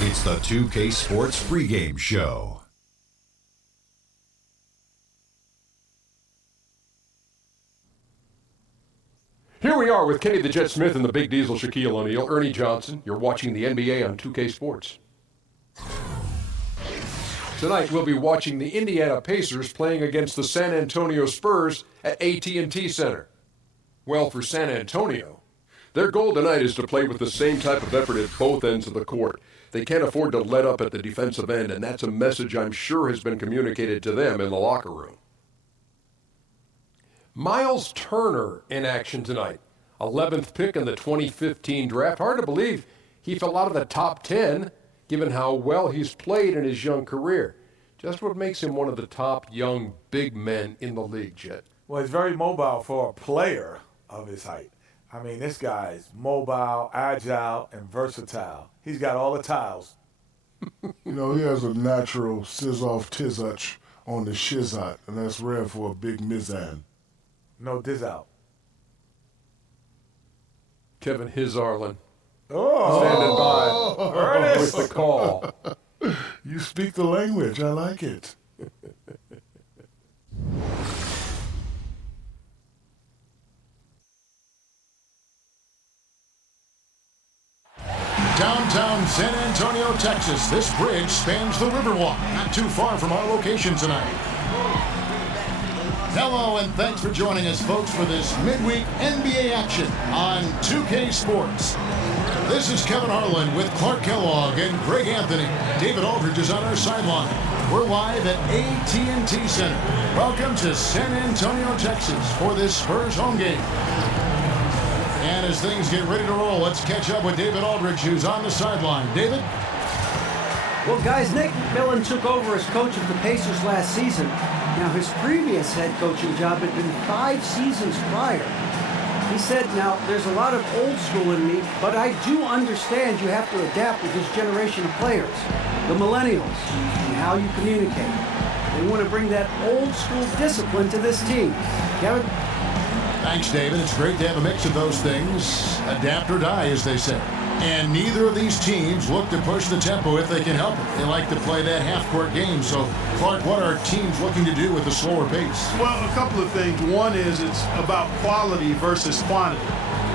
It's the 2K Sports pregame show. Here we are with Kenny the Jet Smith and the Big Diesel Shaquille O'Neal, Ernie Johnson. You're watching the NBA on 2K Sports. Tonight we'll be watching the Indiana Pacers playing against the San Antonio Spurs at AT&T Center. Well, for San Antonio, their goal tonight is to play with the same type of effort at both ends of the court. They can't afford to let up at the defensive end, and that's a message I'm sure has been communicated to them in the locker room. Miles Turner in action tonight. 11th pick in the 2015 draft. Hard to believe he fell out of the top 10, given how well he's played in his young career. Just what makes him one of the top young big men in the league, Jet. Well, he's very mobile for a player of his height. I mean, this guy's mobile, agile, and versatile. He's got all the tiles. You know, he has a natural sizz-off tizuch on the shizot, and that's rare for a big mizan. No diz out. Kevin Hizarlin standing by with the call. You speak the language. I like it. Downtown San Antonio, Texas. This bridge spans the Riverwalk, not too far from our location tonight. Hello, and thanks for joining us, folks, for this midweek NBA action on 2K Sports. This is Kevin Harlan with Clark Kellogg and Greg Anthony. David Aldridge is on our sideline. We're live at AT&T Center. Welcome to San Antonio, Texas, for this Spurs home game. And as things get ready to roll, let's catch up with David Aldridge, who's on the sideline. David? Well, guys, Nick McMillan took over as coach of the Pacers last season. Now, his previous head coaching job had been 5 seasons prior. He said, now, there's a lot of old school in me, but I do understand you have to adapt with this generation of players, the millennials, and how you communicate. They want to bring that old school discipline to this team. Kevin? Thanks, David. It's great to have a mix of those things. Adapt or die, as they say. And neither of these teams look to push the tempo if they can help it. They like to play that half-court game. So, Clark, what are teams looking to do with the slower pace? Well, a couple of things. One is it's about quality versus quantity.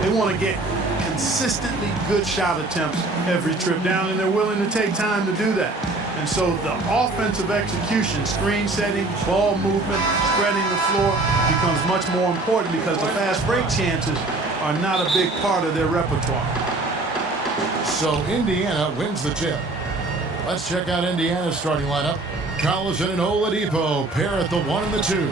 They want to get consistently good shot attempts every trip down, and they're willing to take time to do that. And so the offensive execution, screen setting, ball movement, spreading the floor becomes much more important because the fast break chances are not a big part of their repertoire. So Indiana wins the tip. Let's check out Indiana's starting lineup. Collison and Oladipo pair at the 1 and the 2.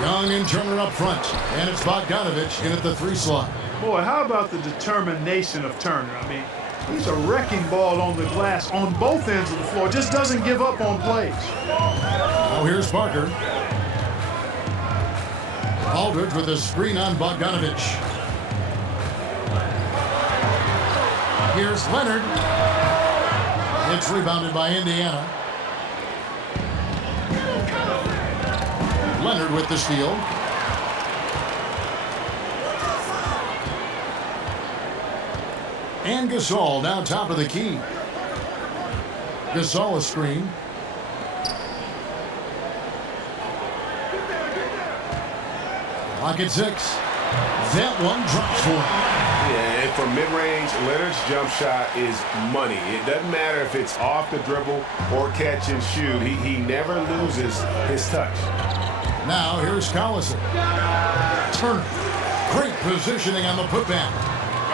Young and Turner up front. And it's Bogdanovich in at the 3 slot. Boy, how about the determination of Turner? I mean, he's a wrecking ball on the glass on both ends of the floor. Just doesn't give up on plays. Now here's Parker. Aldridge with a screen on Bogdanovich. Here's Leonard. It's rebounded by Indiana. Leonard with the steal. And Gasol down top of the key. Gasol a screen. Lock at 6. That one drops for him. Yeah, and from mid-range, Leonard's jump shot is money. It doesn't matter if it's off the dribble or catch and shoot. He never loses his touch. Now here's Collison. Turner. Great positioning on the putback.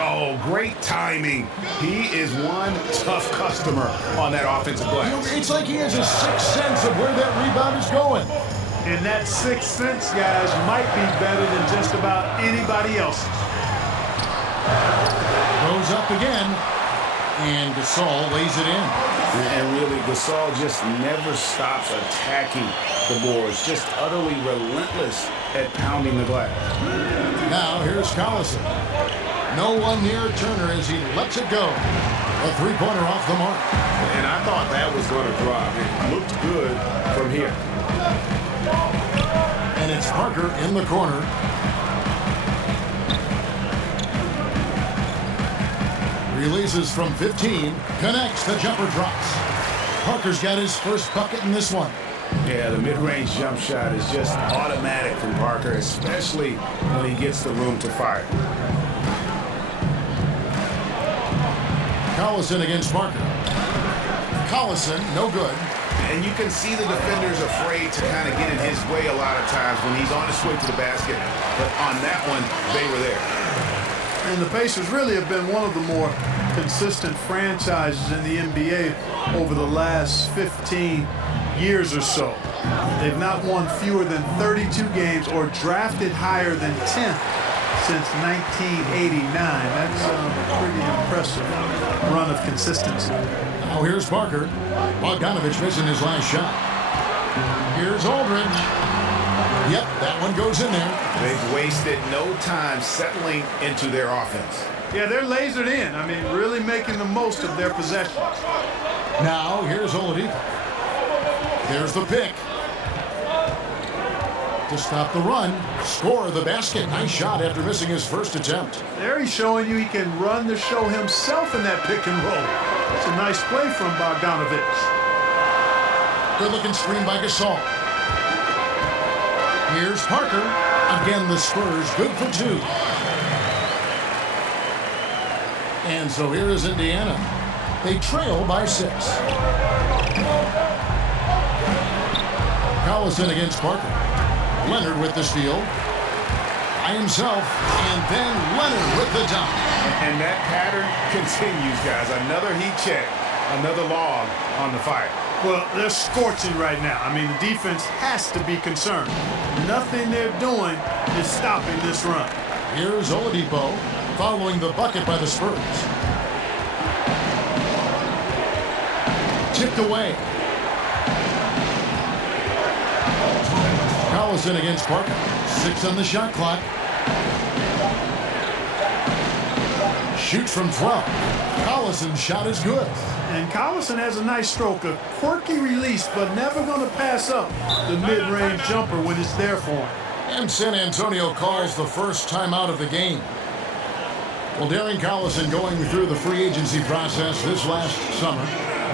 Oh, great timing. He is one tough customer on that offensive glass. It's like he has a sixth sense of where that rebound is going. And that sixth sense, guys, might be better than just about anybody else's. Goes up again, and Gasol lays it in. And really, Gasol just never stops attacking the boards, just utterly relentless at pounding the glass. Now here's Collison. No one near Turner as he lets it go. A three-pointer off the mark. And I thought that was going to drop. It looked good from here. And it's Parker in the corner. Releases from 15. Connects. The jumper drops. Parker's got his first bucket in this one. Yeah, the mid-range jump shot is just automatic from Parker, especially when he gets the room to fire. Collison against Parker. Collison, no good. And you can see the defenders afraid to kind of get in his way a lot of times when he's on his way to the basket. But on that one, they were there. And the Pacers really have been one of the more consistent franchises in the NBA over the last 15 years or so. They've not won fewer than 32 games or drafted higher than 10th since 1989. That's a pretty impressive run of consistency. Now here's Parker. Bogdanovich missing his last shot. Here's Aldridge. Yep, that one goes in there. They've wasted no time settling into their offense. Yeah, they're lasered in. I mean, really making the most of their possessions. Now here's Oladipo. There's the pick. To stop the run, score the basket. Nice shot after missing his first attempt. There he's showing you he can run the show himself in that pick and roll. It's a nice play from Bogdanovich. Good-looking screen by Gasol. Here's Parker. Again, the Spurs good for two. And so here is Indiana. They trail by 6. Collison against Parker. Leonard with the steal. By himself. And then Leonard with the dunk. And that pattern continues, guys. Another heat check. Another log on the fire. Well, they're scorching right now. I mean, the defense has to be concerned. Nothing they're doing is stopping this run. Here's Oladipo following the bucket by the Spurs. Tipped away. Collison against Parker. 6 on the shot clock. Shoots from 12. Collison's shot is good. And Collison has a nice stroke, a quirky release, but never going to pass up the mid-range jumper when it's there for him. And San Antonio calls the first timeout of the game. Well, Darren Collison going through the free agency process this last summer.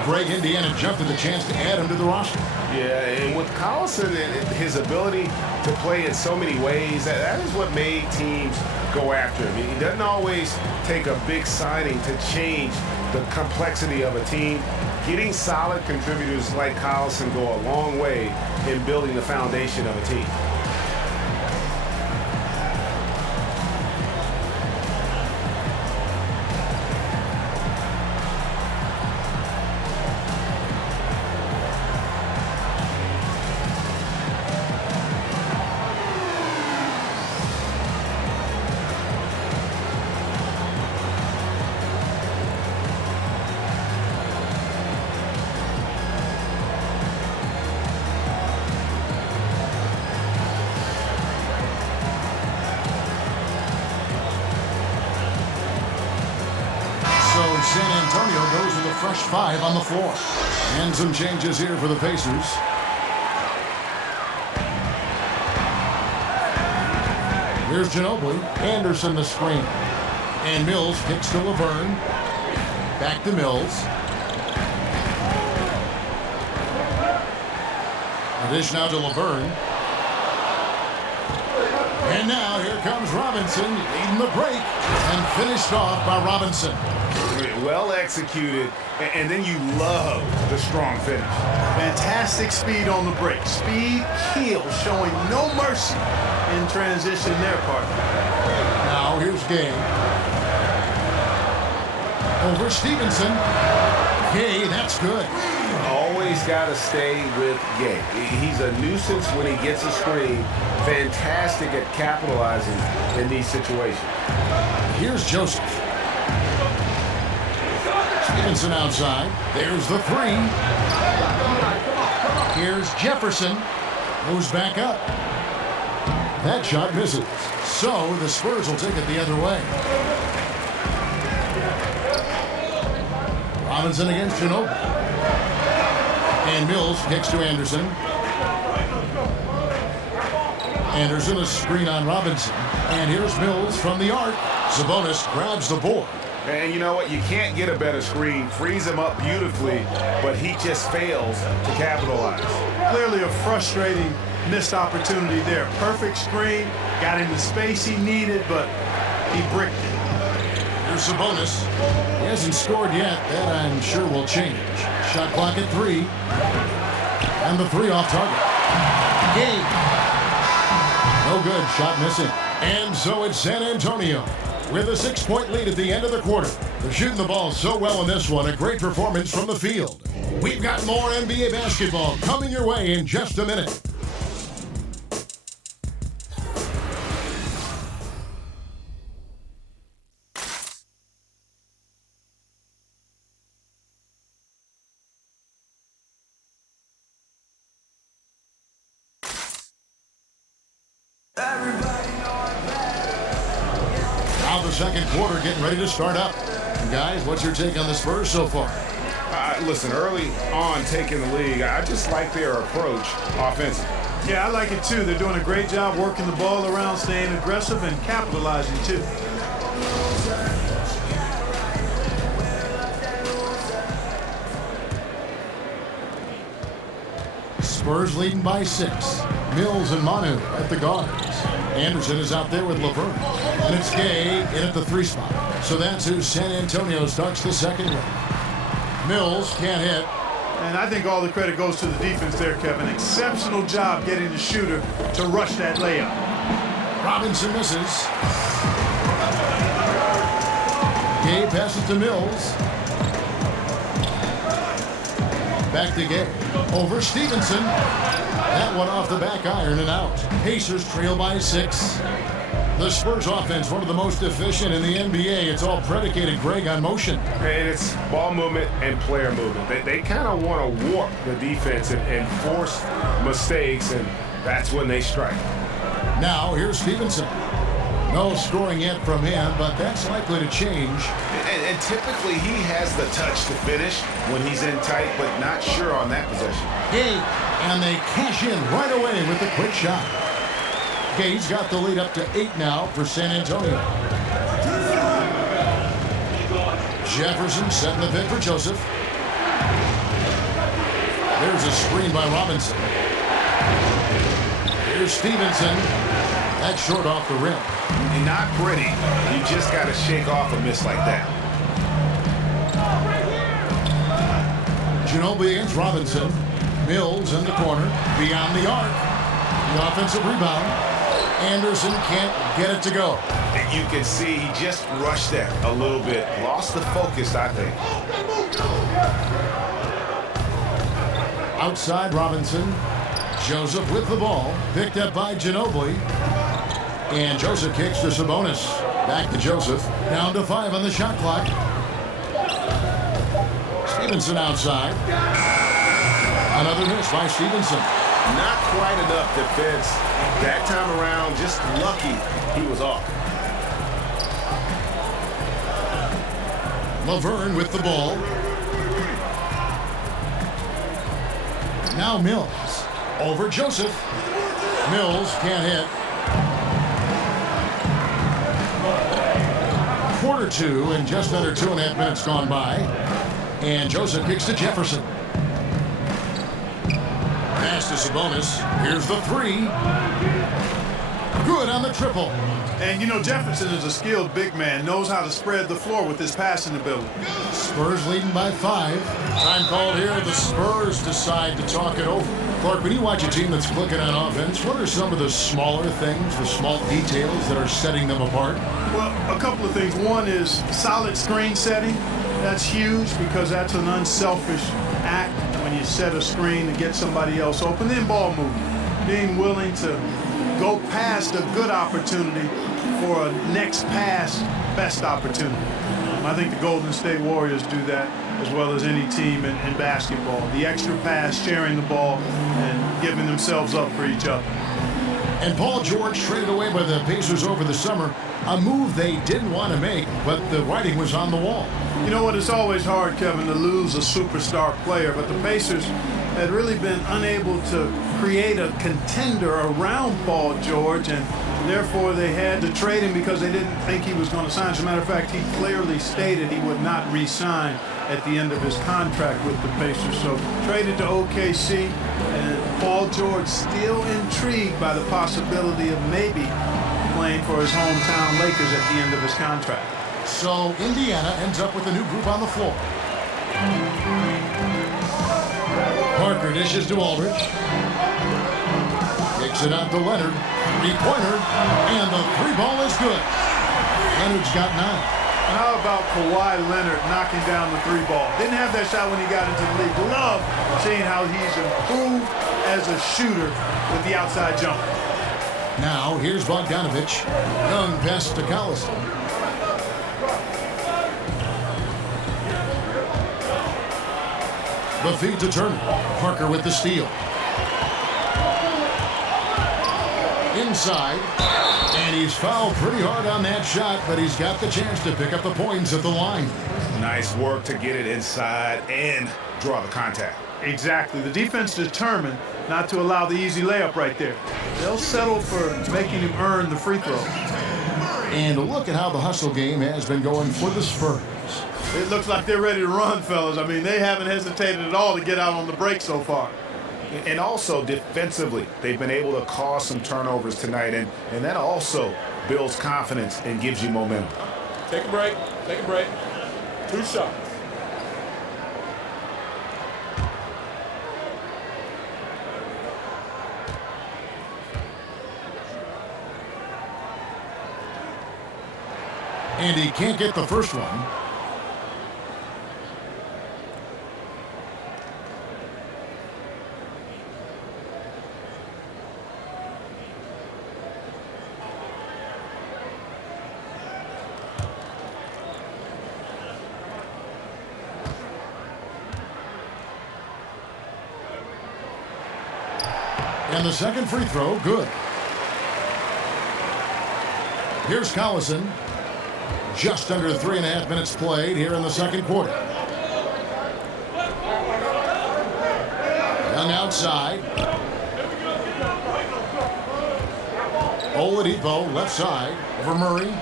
Greg, Indiana jumped at the chance to add him to the roster. Yeah, and with Collison and his ability to play in so many ways, that is what made teams go after him. He doesn't always take a big signing to change the complexity of a team. Getting solid contributors like Collison go a long way in building the foundation of a team. San Antonio goes with a fresh 5 on the floor. And some changes here for the Pacers. Here's Ginobili. Anderson the screen. And Mills kicks to Laverne. Back to Mills. A dish now to Laverne. And now here comes Robinson leading the break. And finished off by Robinson. Well executed, and then you love the strong finish. Fantastic speed on the break. Speed kills, showing no mercy in transition there, partner. Now here's Gay. Over Stevenson. Gay, that's good. Always got to stay with Gay. He's a nuisance when he gets a screen. Fantastic at capitalizing in these situations. Here's Joseph. Stevenson outside. There's the 3. Here's Jefferson. Moves back up. That shot misses. So the Spurs will take it the other way. Robinson against Ginobili. And Mills kicks to Anderson. Anderson a screen on Robinson. And here's Mills from the arc. Sabonis grabs the board. And you know what? You can't get a better screen. Frees him up beautifully, but he just fails to capitalize. Clearly a frustrating missed opportunity there. Perfect screen, got him the space he needed, but he bricked it. Here's Sabonis. He hasn't scored yet. That I'm sure will change. Shot clock at 3. And the 3 off target. Game. No good. Shot missing. And so it's San Antonio with a 6-point lead at the end of the quarter. They're shooting the ball so well in this one. A great performance from the field. We've got more NBA basketball coming your way in just a minute. Now the second quarter getting ready to start up. And guys, what's your take on the Spurs so far? Listen, early on taking the league, I just like their approach offensively. Yeah, I like it too. They're doing a great job working the ball around, staying aggressive, and capitalizing too. Spurs leading by 6. Mills and Manu at the guards. Anderson is out there with Laverne. And it's Gay in at the 3 spot. So that's who San Antonio starts the second with. Mills can't hit. And I think all the credit goes to the defense there, Kevin. Exceptional job getting the shooter to rush that layup. Robinson misses. Gay passes to Mills. Back to Gay. Over Stevenson. That one off the back iron and out. Pacers trail by 6. The Spurs offense, one of the most efficient in the NBA. It's all predicated, Greg, on motion. And it's ball movement and player movement. They kind of want to warp the defense and force mistakes, and that's when they strike. Now, here's Stevenson. No scoring yet from him, but that's likely to change. And typically he has the touch to finish when he's in tight, but not sure on that possession. Gay, and they cash in right away with a quick shot. Gay's got the lead up to 8 now for San Antonio. Jefferson setting the pin for Joseph. There's a screen by Robinson. Here's Stevenson. That's short off the rim. Not pretty. You just got to shake off a miss like that. Ginobili against Robinson. Mills in the corner. Beyond the arc. The offensive rebound. Anderson can't get it to go. You can see he just rushed that a little bit. Lost the focus, I think. Outside Robinson. Joseph with the ball. Picked up by Ginobili. And Joseph kicks to Sabonis. Back to Joseph. Down to 5 on the shot clock. Stevenson outside. Another miss by Stevenson. Not quite enough defense. That time around, just lucky he was off. Laverne with the ball. Now Mills. Over Joseph. Mills can't hit. Quarter 2 and just under 2.5 minutes gone by. And Joseph kicks to Jefferson. Pass to Sabonis. Here's the 3. Good on the triple. And, you know, Jefferson is a skilled big man, knows how to spread the floor with his passing ability. Spurs leading by 5. Time called here. The Spurs decide to talk it over. Clark, when you watch a team that's clicking on offense, what are some of the smaller things, the small details that are setting them apart? Well, a couple of things. One is solid screen setting. That's huge because that's an unselfish act when you set a screen to get somebody else open. Then ball movement, being willing to go past a good opportunity for a next pass best opportunity. I think the Golden State Warriors do that as well as any team in basketball. The extra pass, sharing the ball, and giving themselves up for each other. And Paul George traded away by the Pacers over the summer, a move they didn't want to make, but the writing was on the wall. You know what? It's always hard, Kevin, to lose a superstar player, but the Pacers had really been unable to create a contender around Paul George, and Therefore, they had to trade him because they didn't think he was going to sign. As a matter of fact, he clearly stated he would not re-sign at the end of his contract with the Pacers. So traded to OKC, and Paul George still intrigued by the possibility of maybe playing for his hometown Lakers at the end of his contract. So Indiana ends up with a new group on the floor. Parker dishes to Aldridge. Kicks it out to Leonard. Three-pointer, and the three ball is good. Leonard's got 9. How about Kawhi Leonard knocking down the three ball? Didn't have that shot when he got into the league. Love seeing how he's improved as a shooter with the outside jumper. Now here's Bogdanovich. Young pass to Collison. The feed to Turner. Parker with the steal. Inside, and he's fouled pretty hard on that shot, but he's got the chance to pick up the points at the line. Nice work to get it inside and draw the contact. Exactly. The defense determined not to allow the easy layup right there. They'll settle for making him earn the free throw. And look at how the hustle game has been going for the Spurs. It looks like they're ready to run, fellas. I mean, they haven't hesitated at all to get out on the break so far. And also defensively, they've been able to cause some turnovers tonight, and that also builds confidence and gives you momentum. Take a break. Take a break. 2 shots. And he can't get the first one. And the second free throw, good. Here's Collison. Just under 3.5 minutes played here in the second quarter. Young outside. Oladipo left side over Murray.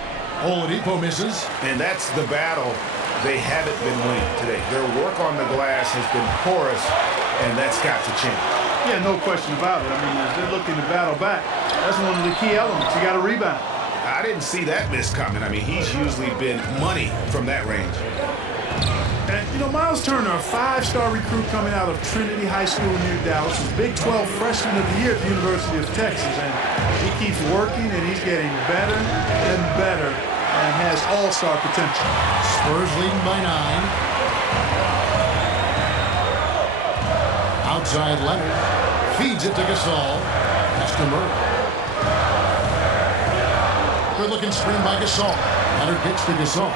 Oladipo misses. And that's the battle they haven't been winning today. Their work on the glass has been porous, and that's got to change. Yeah, no question about it. I mean, as they're looking to battle back, that's one of the key elements. You got to rebound. I didn't see that miss coming. I mean, he's usually been money from that range. And, you know, Miles Turner, a 5-star recruit coming out of Trinity High School near Dallas, was Big 12 Freshman of the Year at the University of Texas. And he keeps working, and he's getting better and better and has all-star potential. Spurs leading by 9. Outside Leonard. Feeds it to Gasol. Pass to Murray. Good looking screen by Gasol. Leonard kicks to Gasol.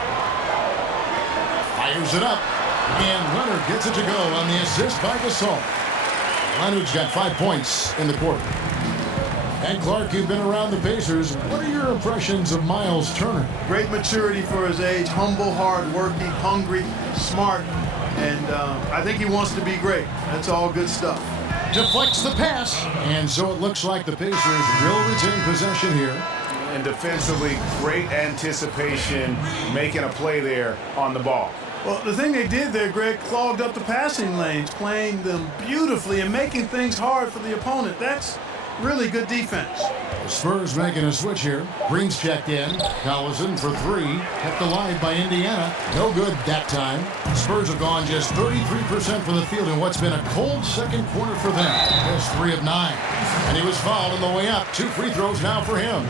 Fires it up. And Leonard gets it to go on the assist by Gasol. Leonard's got 5 points in the quarter. And Clark, you've been around the Pacers. What are your impressions of Miles Turner? Great maturity for his age. Humble, hard-working, hungry, smart. And I think he wants to be great. That's all good stuff. Deflects the pass. And so it looks like the Pacers will retain possession here. And defensively, great anticipation, making a play there on the ball. Well, the thing they did there, Greg, clogged up the passing lanes, playing them beautifully and making things hard for the opponent. That's really good defense. The Spurs making a switch here. Green's checked in. Collison for 3. Kept alive by Indiana. No good that time. Spurs have gone just 33% from the field in what's been a cold second quarter for them. Just 3 of 9. And he was fouled on the way up. 2 free throws now for him.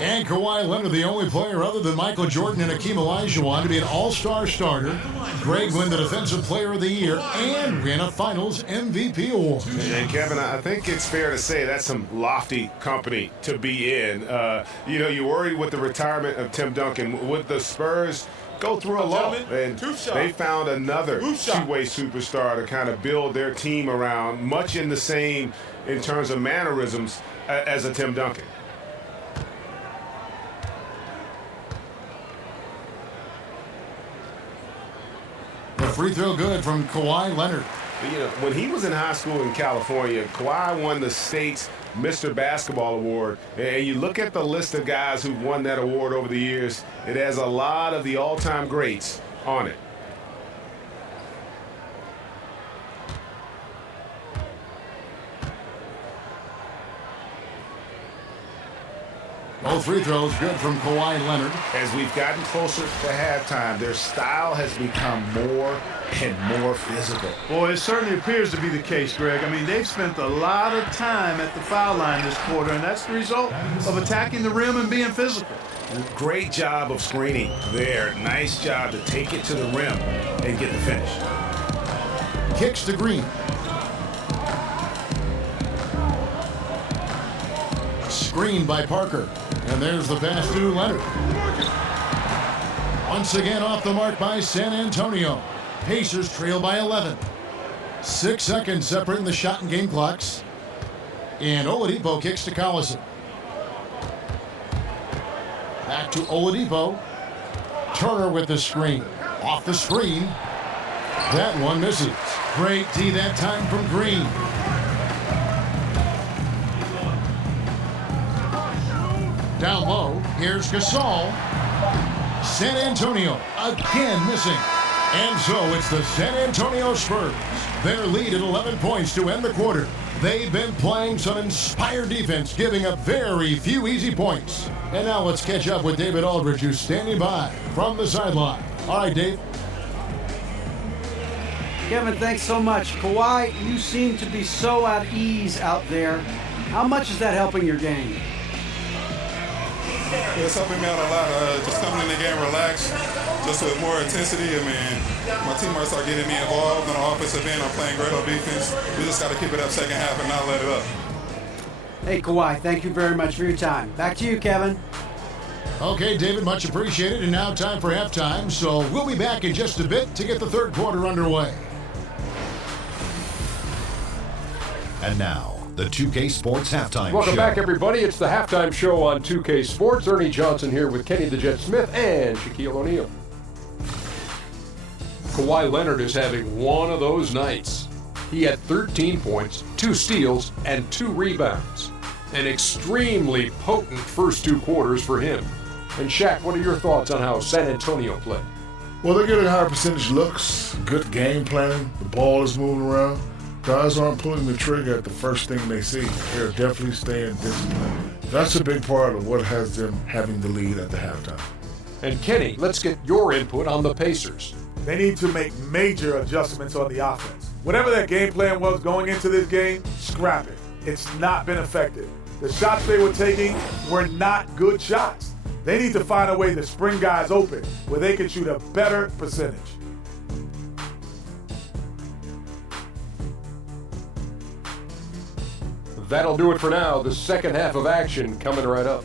And Kawhi Leonard, the only player other than Michael Jordan and Hakeem Olajuwon to be an all-star starter. Greg win the Defensive Player of the Year and win a Finals MVP award. And Kevin, I think it's fair to say that's some lofty company to be in. You know, you worry with the retirement of Tim Duncan. Would the Spurs go through a lull? And they found another two-way superstar to kind of build their team around, much in the same in terms of mannerisms as a Tim Duncan. The free throw good from Kawhi Leonard. You know, when he was in high school in California, Kawhi won the state's Mr. Basketball Award. And you look at the list of guys who won that award over the years, it has a lot of the all-time greats on it. Both free throws good from Kawhi Leonard. As we've gotten closer to halftime, their style has become more and more physical. Boy, it certainly appears to be the case, Greg. I mean, they've spent a lot of time at the foul line this quarter, and that's the result of attacking the rim and being physical. Great job of screening there. Nice job to take it to the rim and get the finish. Kicks to Green. Screen by Parker. And there's the pass to Leonard. Once again off the mark by San Antonio. Pacers trail by 11. 6 seconds separating the shot and game clocks. And Oladipo kicks to Collison. Back to Oladipo. Turner with the screen. Off the screen. That one misses. Great D that time from Green. Down low, here's Gasol. San Antonio again missing. And so it's the San Antonio Spurs. Their lead at 11 points to end the quarter. They've been playing some inspired defense, giving up very few easy points. And now let's catch up with David Aldridge, who's standing by from the sideline. All right, Dave. Kevin, thanks so much. Kawhi, you seem to be so at ease out there. How much is that helping your game? It's helping me out a lot. Just coming in the game relaxed, just with more intensity. I mean, my teammates are getting me involved on the offensive end. I'm playing great on defense. We just got to keep it up second half and not let it up. Hey, Kawhi, thank you very much for your time. Back to you, Kevin. Okay, David, much appreciated. And now time for halftime. So we'll be back in just a bit to get the third quarter underway. And now, the 2K Sports Halftime Welcome Show. back, everybody. It's the halftime show on 2K Sports. Ernie Johnson here with Kenny the Jet Smith and Shaquille O'Neal. Kawhi Leonard is having one of those nights. He had 13 points, 2 steals, and 2 rebounds. An extremely potent first 2 quarters for him. And Shaq, what are your thoughts on how San Antonio played? Well, they're getting higher percentage looks, good game planning. The ball is moving around. Guys aren't pulling the trigger at the first thing they see. They're definitely staying disciplined. That's a big part of what has them having the lead at the halftime. And Kenny, let's get your input on the Pacers. They need to make major adjustments on the offense. Whatever their game plan was going into this game, scrap it. It's not been effective. The shots they were taking were not good shots. They need to find a way to spring guys open where they can shoot a better percentage. That'll do it for now. The second half of action coming right up.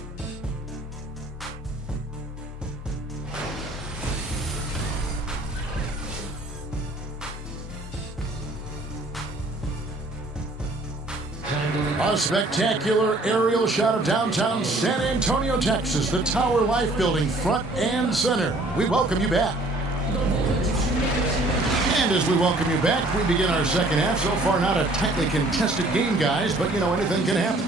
A spectacular aerial shot of downtown San Antonio, Texas, the Tower Life Building, front and center. We welcome you back. And as we welcome you back, we begin our second half. So far, not a tightly contested game, guys, but, you know, anything can happen.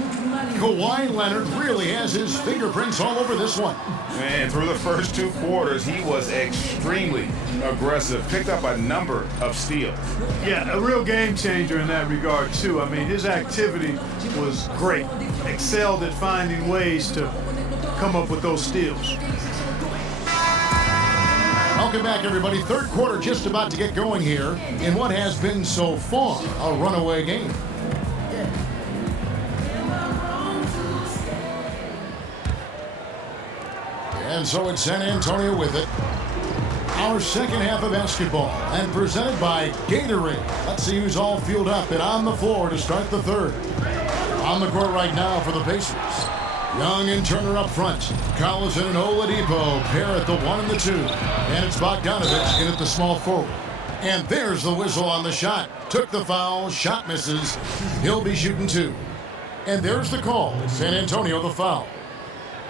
Kawhi Leonard really has his fingerprints all over this one. Man, through the first 2 quarters, he was extremely aggressive, picked up a number of steals. Yeah, a real game changer in that regard, too. I mean, his activity was great. Excelled at finding ways to come up with those steals. Welcome back, everybody. Third quarter just about to get going here in what has been so far a runaway game. And so it's San Antonio with it. Our second half of basketball and presented by Gatorade. Let's see who's all fueled up and on the floor to start the third. On the court right now for the Pacers. Young and Turner up front. Collison and Oladipo pair at the 1 and the 2. And it's Bogdanovich in at the small forward. And there's the whistle on the shot. Took the foul. Shot misses. He'll be shooting 2. And there's the call. San Antonio the foul.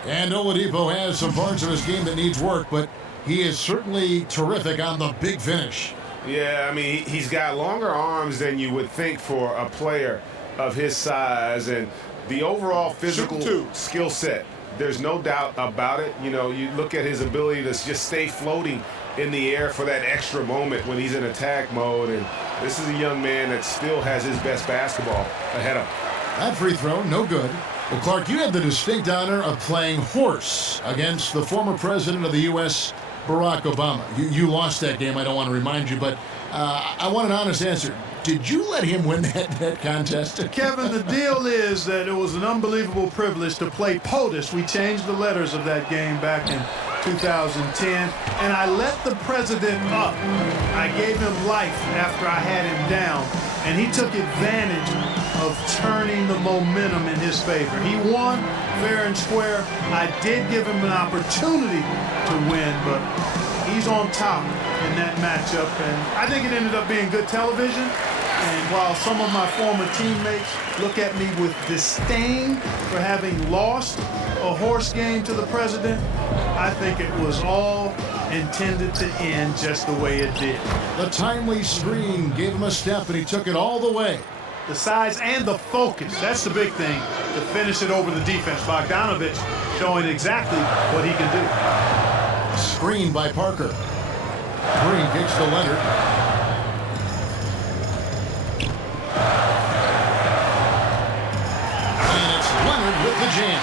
And Oladipo has some parts of his game that needs work, but he is certainly terrific on the big finish. Yeah, I mean, he's got longer arms than you would think for a player of his size, and the overall physical skill set, there's no doubt about it. You know, you look at his ability to just stay floating in the air for that extra moment when he's in attack mode, and this is a young man that still has his best basketball ahead of him. That free throw, no good. Well, Clark, you had the distinct honor of playing horse against the former president of the U.S., Barack Obama. You lost that game, I don't want to remind you, but I want an honest answer. Did you let him win that contest? Kevin, the deal is that it was an unbelievable privilege to play POTUS. We changed the letters of that game back in 2010, and I let the president up. I gave him life after I had him down, and he took advantage of turning the momentum in his favor. He won fair and square. I did give him an opportunity to win, but he's on top in that matchup, and I think it ended up being good television. And while some of my former teammates look at me with disdain for having lost a horse game to the president, I think it was all intended to end just the way it did. The timely screen gave him a step, and he took it all the way. The size and the focus, that's the big thing, to finish it over the defense. Bogdanovich showing exactly what he can do. Screen by Parker. Green kicks to Leonard. And it's Leonard with the jam.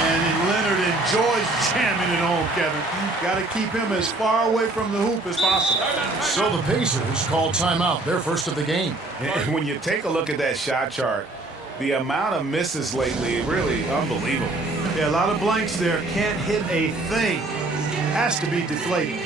And Leonard enjoys jamming it home, Kevin. Got to keep him as far away from the hoop as possible. So the Pacers call timeout, their first of the game. And when you take a look at that shot chart, the amount of misses lately, really unbelievable. Yeah, a lot of blanks there. Can't hit a thing. Has to be deflating.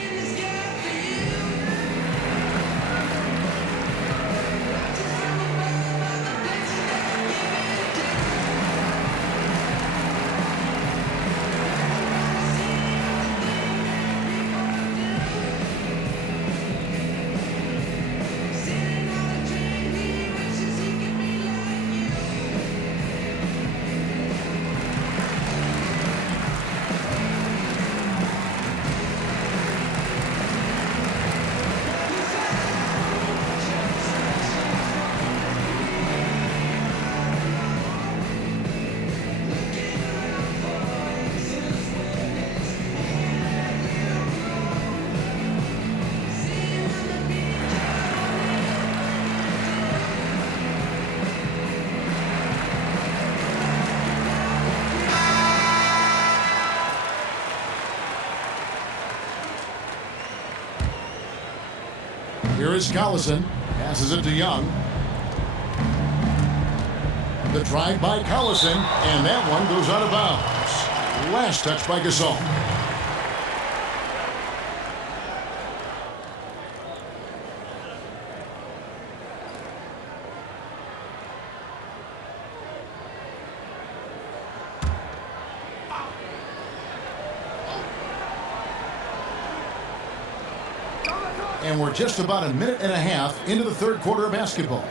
Here is Collison. Passes it to Young. The drive by Collison, and that one goes out of bounds. Last touch by Gasol. And we're just about a minute and a half into the third quarter of basketball.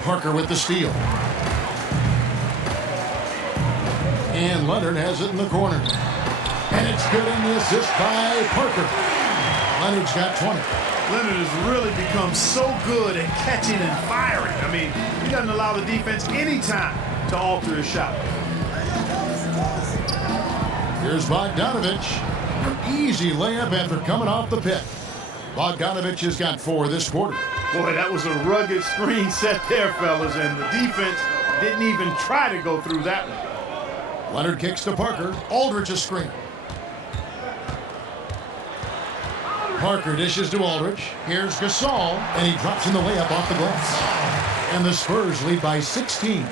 Parker with the steal. And Leonard has it in the corner. And it's good on the assist by Parker. Leonard's got 20. Leonard has really become so good at catching and firing. I mean, he doesn't allow the defense any time to alter his shot. Here's Bogdanovich. An easy layup after coming off the pit. Bogdanovich has got 4 this quarter. Boy, that was a rugged screen set there, fellas, and the defense didn't even try to go through that one. Leonard kicks to Parker. Aldridge a screen. Parker dishes to Aldridge. Here's Gasol, and he drops in the layup off the glass. And the Spurs lead by 16.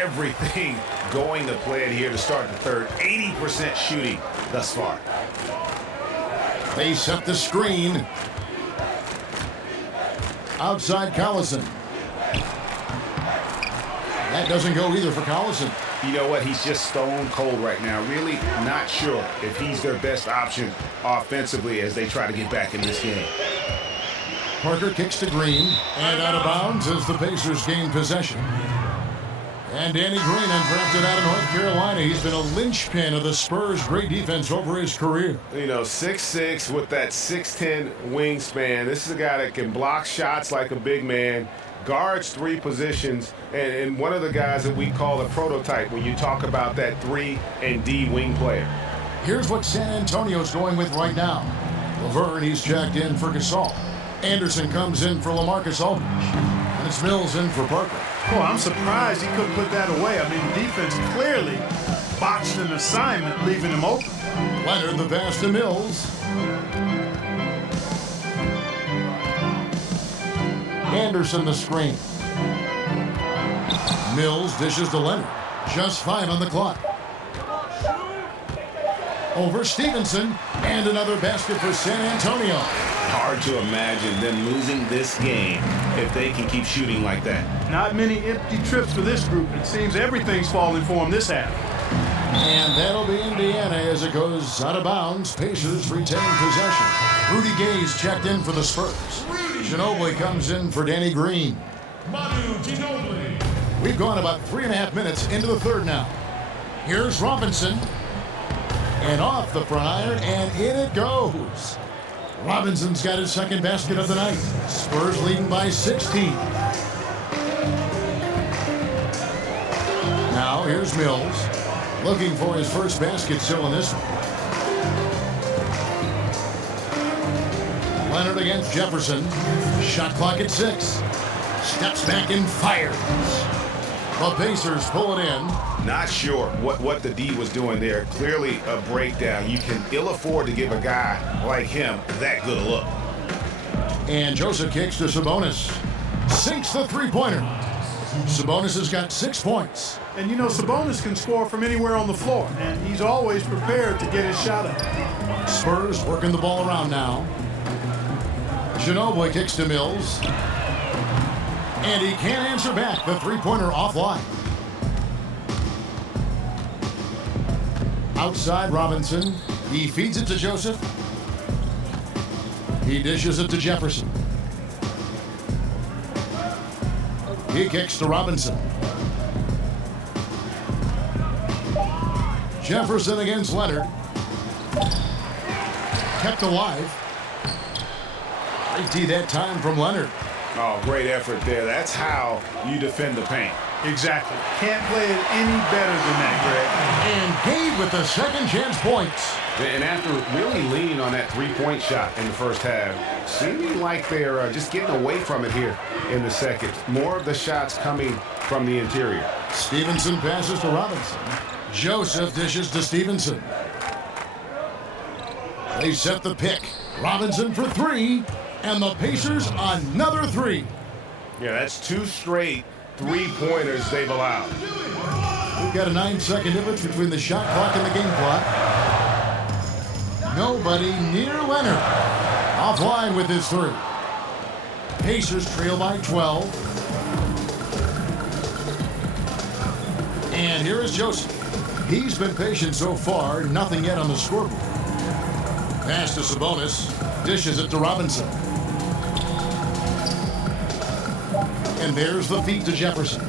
Everything going to plan here to start the third. 80% shooting thus far. They set the screen. Outside Collison. That doesn't go either for Collison. You know what? He's just stone cold right now. Really not sure if he's their best option offensively as they try to get back in this game. Parker kicks to Green, and out of bounds as the Pacers gain possession. And Danny Green, undrafted out of North Carolina. He's been a linchpin of the Spurs' great defense over his career. You know, 6'6" with that 6'10" wingspan. This is a guy that can block shots like a big man, guards 3 positions, and one of the guys that we call a prototype when you talk about that 3 and D wing player. Here's what San Antonio's going with right now. Laverne, he's checked in for Gasol. Anderson comes in for LaMarcus Aldridge. And it's Mills in for Parker. Oh, I'm surprised he couldn't put that away. I mean, defense clearly botched an assignment, leaving him open. Leonard, the pass to Mills. Anderson, the screen. Mills dishes to Leonard. Just 5 on the clock. Over Stevenson, and another basket for San Antonio. Hard to imagine them losing this game if they can keep shooting like that. Not many empty trips for this group. It seems everything's falling for them this half. And that'll be Indiana as it goes out of bounds. Pacers retain possession. Rudy Gay's checked in for the Spurs. Ginobili comes in for Danny Green. We've gone about 3.5 minutes into the third now. Here's Robinson. And off the front iron, and in it goes. Robinson's got his second basket of the night. Spurs leading by 16. Now here's Mills, looking for his first basket still in this one. Leonard against Jefferson. Shot clock at 6. Steps back and fires. The Pacers pull it in. Not sure what the D was doing there. Clearly a breakdown. You can ill afford to give a guy like him that good a look. And Joseph kicks to Sabonis. Sinks the three-pointer. Sabonis has got 6 points. And you know, Sabonis can score from anywhere on the floor, and he's always prepared to get his shot up. Spurs working the ball around now. Ginobili kicks to Mills. And he can't answer back. The three-pointer offline. Outside Robinson. He feeds it to Joseph. He dishes it to Jefferson. He kicks to Robinson. Jefferson against Leonard. Kept alive. Great D that time from Leonard. Oh, great effort there. That's how you defend the paint. Exactly. Can't play it any better than that, Greg. And Gabe with the second chance points. And after really leaning on that three-point shot in the first half, seeming like they're just getting away from it here in the second. More of the shots coming from the interior. Stevenson passes to Robinson. Joseph dishes to Stevenson. They set the pick. Robinson for 3. And the Pacers another 3. Yeah, that's 2 straight three-pointers they've allowed. We've got a 9-second difference between the shot clock and the game clock. Nobody near Leonard. Offline with his 3. Pacers trail by 12. And here is Joseph. He's been patient so far. Nothing yet on the scoreboard. Pass to Sabonis. Dishes it to Robinson. And there's the feed to Jefferson.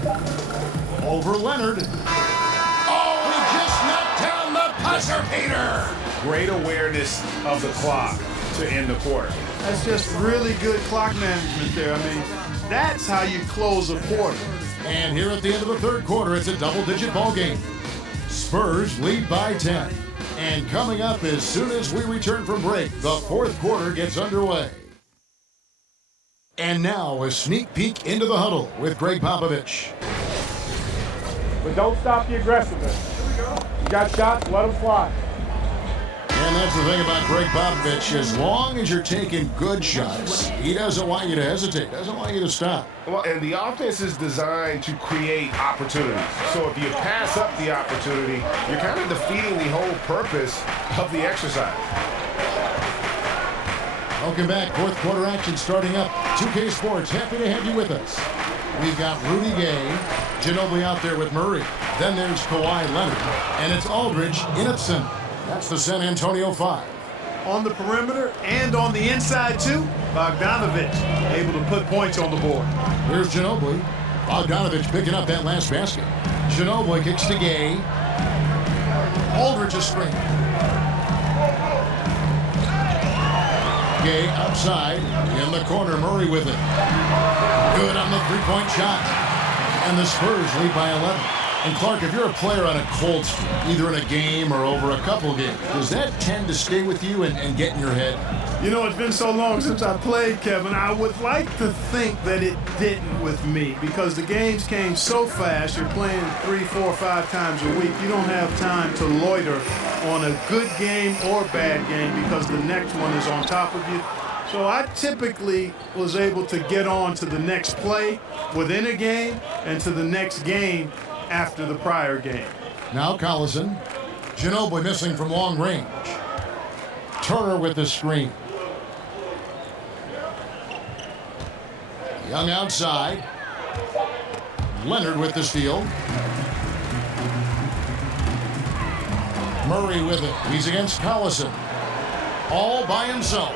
Over Leonard. Oh, he just knocked down the buzzer beater. Great awareness of the clock to end the quarter. That's just really good clock management there. I mean, that's how you close a quarter. And here at the end of the third quarter, it's a double-digit ball game. Spurs lead by 10. And coming up as soon as we return from break, the fourth quarter gets underway. And now a sneak peek into the huddle with Greg Popovich. But don't stop the aggressiveness. You got shots, let them fly. And that's the thing about Greg Popovich. As long as you're taking good shots, he doesn't want you to hesitate, doesn't want you to stop. Well, and the offense is designed to create opportunities. So if you pass up the opportunity, you're kind of defeating the whole purpose of the exercise. Welcome back. Fourth quarter action starting up. 2K Sports, happy to have you with us. We've got Rudy Gay, Ginobili out there with Murray. Then there's Kawhi Leonard. And it's Aldridge in at center. That's the San Antonio 5. On the perimeter and on the inside, too, Bogdanovich able to put points on the board. Here's Ginobili. Bogdanovich picking up that last basket. Ginobili kicks to Gay. Aldridge a screen. Gay outside in the corner. Murray with it. Good on the three-point shot. And the Spurs lead by 11. And Clark, if you're a player on a cold streak, either in a game or over a couple games, does that tend to stay with you and get in your head? You know, it's been so long since I played, Kevin. I would like to think that it didn't with me because the games came so fast. You're playing 3, 4, 5 times a week. You don't have time to loiter on a good game or bad game because the next one is on top of you. So I typically was able to get on to the next play within a game and to the next game after the prior game. Now Collison. Ginobili missing from long range. Turner with the screen. Young outside. Leonard with the steal. Murray with it. He's against Collison. All by himself.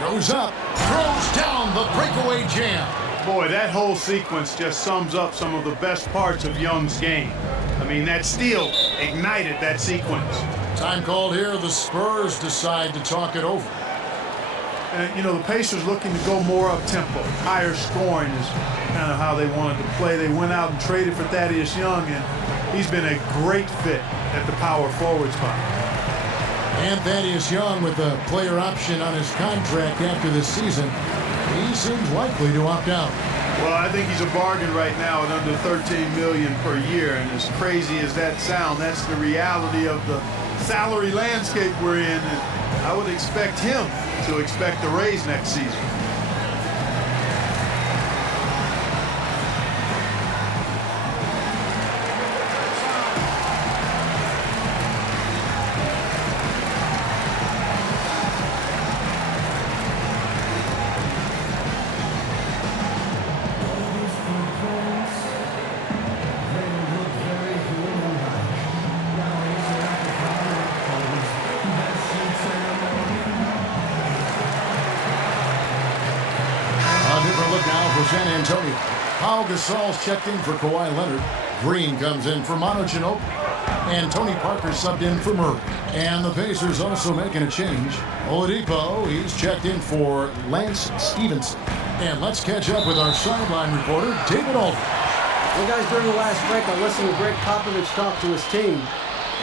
Goes up. Throws down the breakaway jam. Boy, that whole sequence just sums up some of the best parts of Young's game. I mean, that steal ignited that sequence. Time called here. The Spurs decide to talk it over. And, you know, the Pacers looking to go more up-tempo. Higher scoring is kind of how they wanted to play. They went out and traded for Thaddeus Young, and he's been a great fit at the power forward spot. And Thaddeus Young with a player option on his contract after this season. He seems likely to opt out. Well, I think he's a bargain right now at under $13 million per year. And as crazy as that sounds, that's the reality of the salary landscape we're in. And I would expect him to expect a raise next season. San Antonio. Pau Gasol's checked in for Kawhi Leonard. Green comes in for Manu Ginobili. And Tony Parker subbed in for Murray. And the Pacers also making a change. Oladipo, he's checked in for Lance Stevenson. And let's catch up with our sideline reporter, David Aldridge. Well, guys, during the last break, I listened to Greg Popovich talk to his team.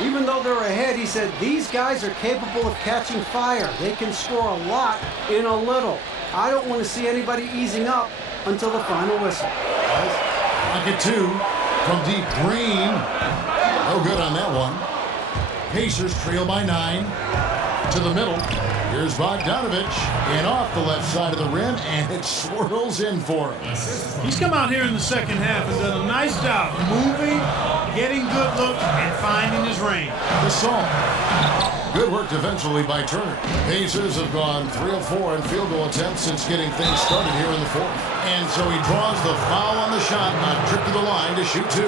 Even though they're ahead, he said, these guys are capable of catching fire. They can score a lot in a little. I don't want to see anybody easing up until the final whistle. Pocket 2 from deep. Green. No good on that one. Pacers trail by 9. To the middle. Here's Bogdanovich. And off the left side of the rim. And it swirls in for him. He's come out here in the second half and done a nice job moving, getting good looks, and finding his range. Gasol. Good work defensively by Turner. Pacers have gone 3 of 4 in field goal attempts since getting things started here in the fourth. And so he draws the foul on the shot, not trip to the line to shoot 2.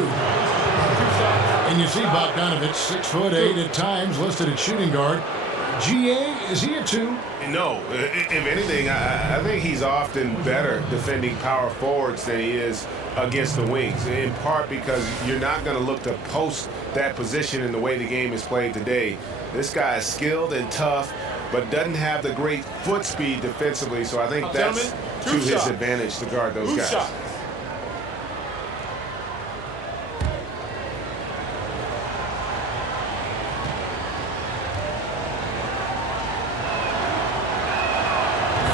And you see Bogdanovich, 6'8" at times, listed at shooting guard. GA, is he a 2? No. If anything, I think he's often better defending power forwards than he is against the wings, in part because you're not going to look to post that position in the way the game is played today. This guy is skilled and tough, but doesn't have the great foot speed defensively, so I think that's to his advantage to guard those guys.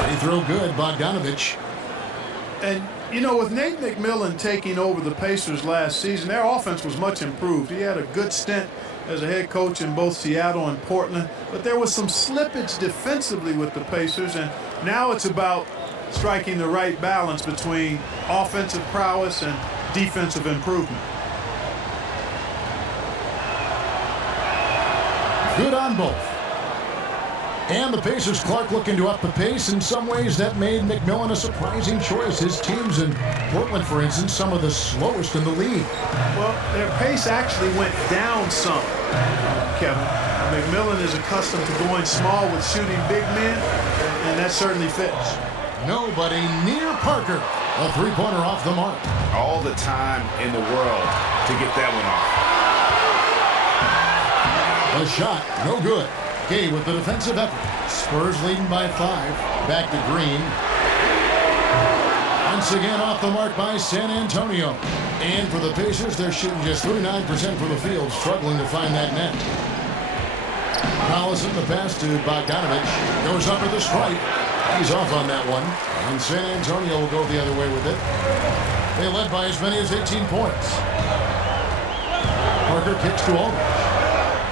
Free throw good, Bogdanovich. And, you know, with Nate McMillan taking over the Pacers last season, their offense was much improved. He had a good stint as a head coach in both Seattle and Portland, but there was some slippage defensively with the Pacers, and now it's about striking the right balance between offensive prowess and defensive improvement. Good on both. And the Pacers, Clark, looking to up the pace. In some ways, that made McMillan a surprising choice. His teams in Portland, for instance, some of the slowest in the league. Well, their pace actually went down some, Kevin. McMillan is accustomed to going small with shooting big men, and that certainly fits. Nobody near Parker. A three-pointer off the mark. All the time in the world to get that one off. The shot, no good. Gay with the defensive effort. Spurs leading by 5. Back to Green. Once again off the mark by San Antonio. And for the Pacers, they're shooting just 39% from the field, struggling to find that net. Collison, the pass to Bogdanovich. Goes up with the strike. He's off on that one. And San Antonio will go the other way with it. They led by as many as 18 points. Parker kicks to Aldridge.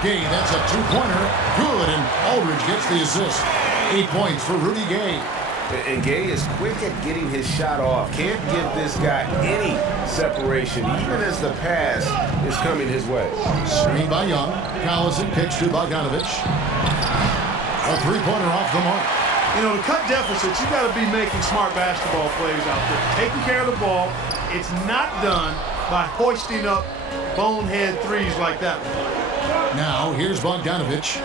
Gay, that's a two-pointer. Good, and Aldridge gets the assist. 8 points for Rudy Gay. And Gay is quick at getting his shot off. Can't give this guy any separation, even as the pass is coming his way. Screen by Young. Collison kicks to Bogdanovich. A three-pointer off the mark. You know, to cut deficits, you got to be making smart basketball plays out there. Taking care of the ball. It's not done by hoisting up bonehead threes like that one. Now, here's Bogdanovich.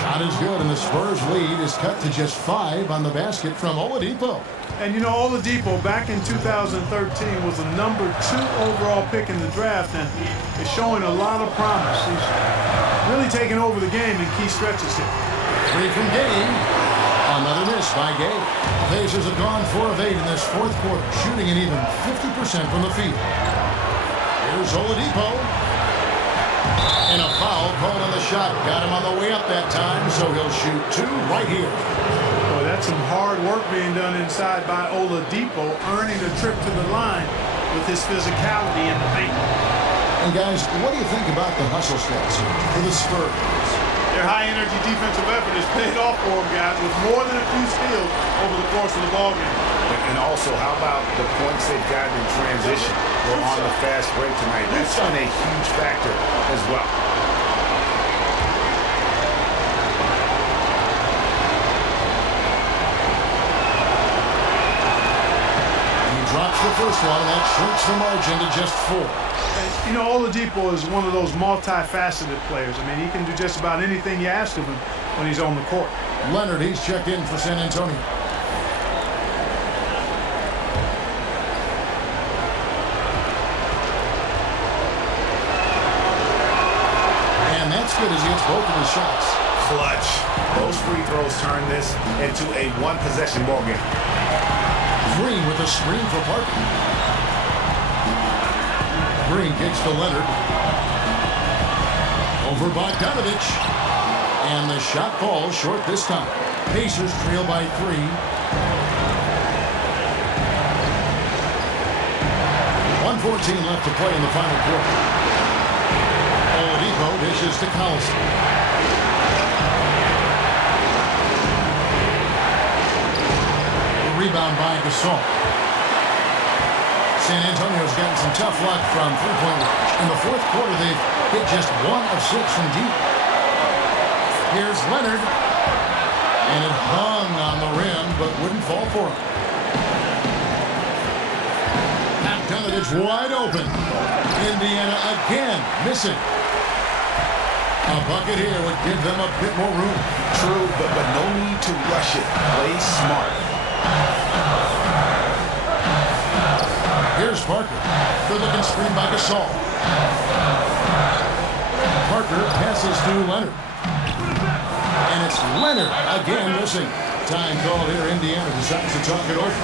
Shot is good, and the Spurs lead is cut to just 5 on the basket from Oladipo. And you know, Oladipo back in 2013 was the #2 overall pick in the draft, and is showing a lot of promise. He's really taking over the game in key stretches here. 3 from Gay. Another miss by Gay. Pacers have gone 4 of 8 in this fourth quarter, shooting an even 50% from the field. Here's Oladipo. And a foul called on the shot. Got him on the way up that time, so he'll shoot 2 right here. Boy, that's some hard work being done inside by Oladipo, earning a trip to the line with his physicality in the paint. And guys, what do you think about the hustle stats here for the Spurs? Their high-energy defensive effort has paid off for them, guys, with more than a few steals over the course of the ballgame. And also, how about the points they've gotten in transition or on the fast break tonight? That's been a huge factor as well. He drops the first one, and that shrinks the margin to just 4. And, you know, Oladipo is one of those multifaceted players. I mean, he can do just about anything you ask of him when he's on the court. Leonard, he's checked in for San Antonio. And that's good as he hits both of his shots. Clutch. Those free throws turn this into a one-possession ball game. Green with a screen for Parker. Green kicks to Leonard. Over Bogdanovich. And the shot falls short this time. Pacers trail by 3. 1:14 left to play in the final quarter. Oladipo dishes to Collison. Rebound by Gasol. San Antonio's gotten some tough luck from three-point range. In the fourth quarter, they've hit just 1 of 6 from deep. Here's Leonard. And it hung on the rim, but wouldn't fall for him. Bogdanovich wide open. Indiana again missing. A bucket here would give them a bit more room. True, but no need to rush it. Play smart. Here's Parker. Good looking screen by Gasol. Parker passes to Leonard. And it's Leonard again missing. Time called here. Indiana decides to talk it over.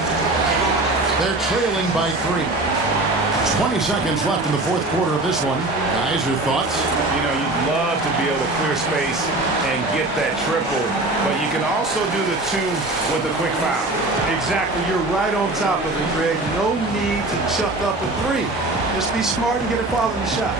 They're trailing by 3. 20 seconds left in the fourth quarter of this one. Guys, your thoughts? You know, you'd love to be able to clear space and get that triple, but you can also do the 2 with a quick foul. Exactly. You're right on top of it, Greg. No need to chuck up a 3. Just be smart and get a quality shot.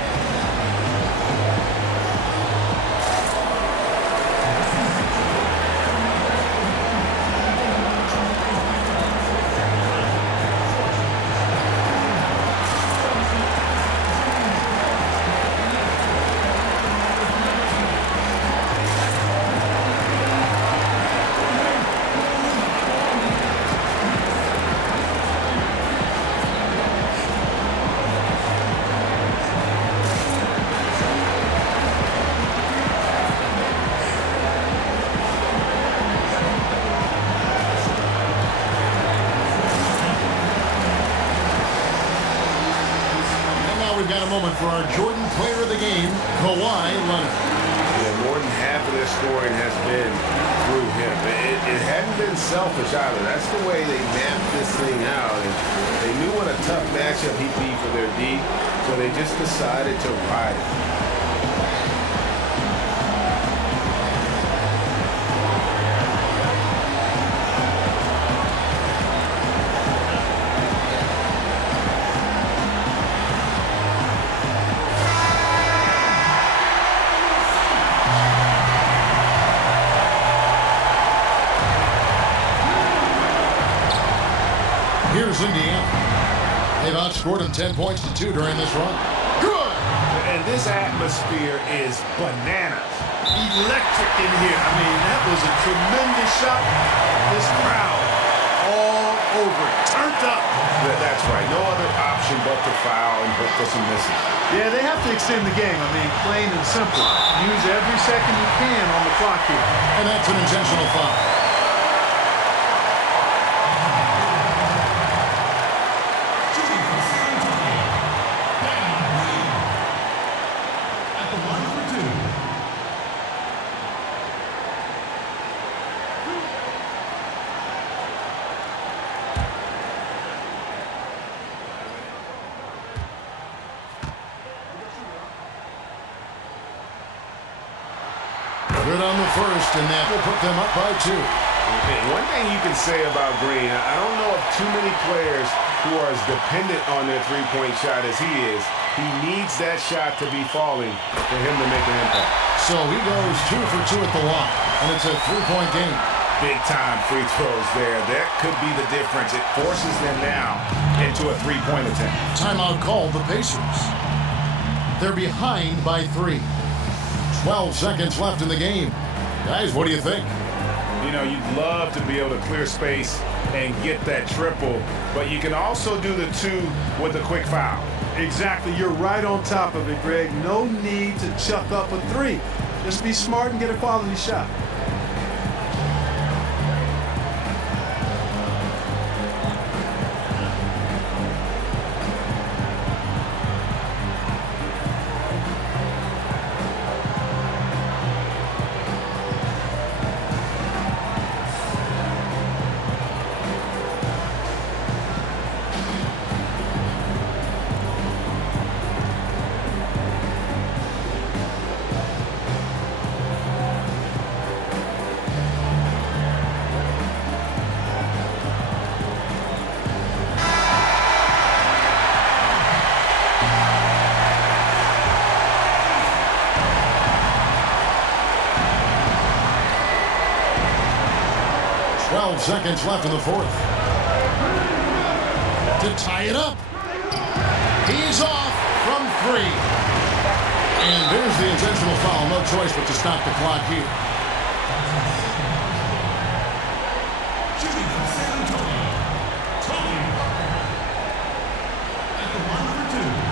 moment for our Jordan Player of the Game, Kawhi Leonard. Yeah, more than half of their scoring has been through him. It hadn't been selfish either. That's the way they mapped this thing out. And they knew what a tough matchup he'd be for their D, so they just decided to ride it. Here's Indiana. They've outscored them 10 points to 2 during this run. Good! And this atmosphere is bananas. Electric in here. I mean, that was a tremendous shot. This crowd all over it. Turned up. That's right. No other option but to foul and hope for some misses. Yeah, they have to extend the game. I mean, plain and simple. Use every second you can on the clock here. And that's an intentional foul. Good on the first, and that will put them up by 2. One thing you can say about Green, I don't know of too many players who are as dependent on their three-point shot as he is. He needs that shot to be falling for him to make an impact. So he goes 2 for 2 at the line, and it's a 3-point game. Big-time free throws there. That could be the difference. It forces them now into a three-point attempt. Timeout called the Pacers. They're behind by 3. 12 seconds left in the game. Guys, what do you think? You know, you'd love to be able to clear space and get that triple, but you can also do the 2 with a quick foul. Exactly. You're right on top of it, Greg. No need to chuck up a 3. Just be smart and get a quality shot. Seconds left in the fourth. To tie it up. He's off from 3. And there's the intentional foul. No choice but to stop the clock here. Shooting from San Antonio, Tony. At the line number 2.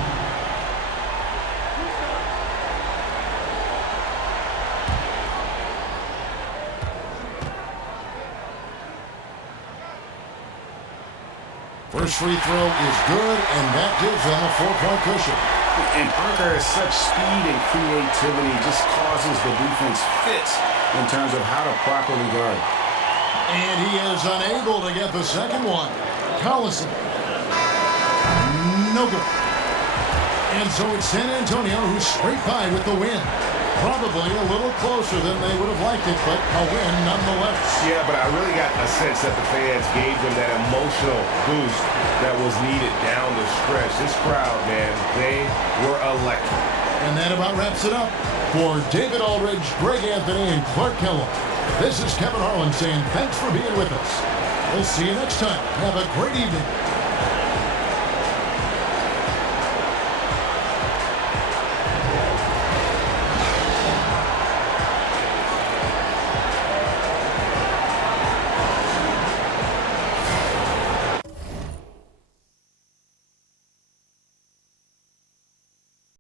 First free throw is good, and that gives them a 4-point cushion. And Parker has such speed and creativity, just causes the defense fits in terms of how to properly guard. And he is unable to get the second one. Collison. No good. And so it's San Antonio who's straight by with the win. Probably a little closer than they would have liked it, but a win nonetheless. Yeah, but I really got a sense that the fans gave them that emotional boost that was needed down the stretch. This crowd, man, they were electric. And that about wraps it up. For David Aldridge, Greg Anthony, and Clark Kellogg, this is Kevin Harlan saying thanks for being with us. We'll see you next time. Have a great evening.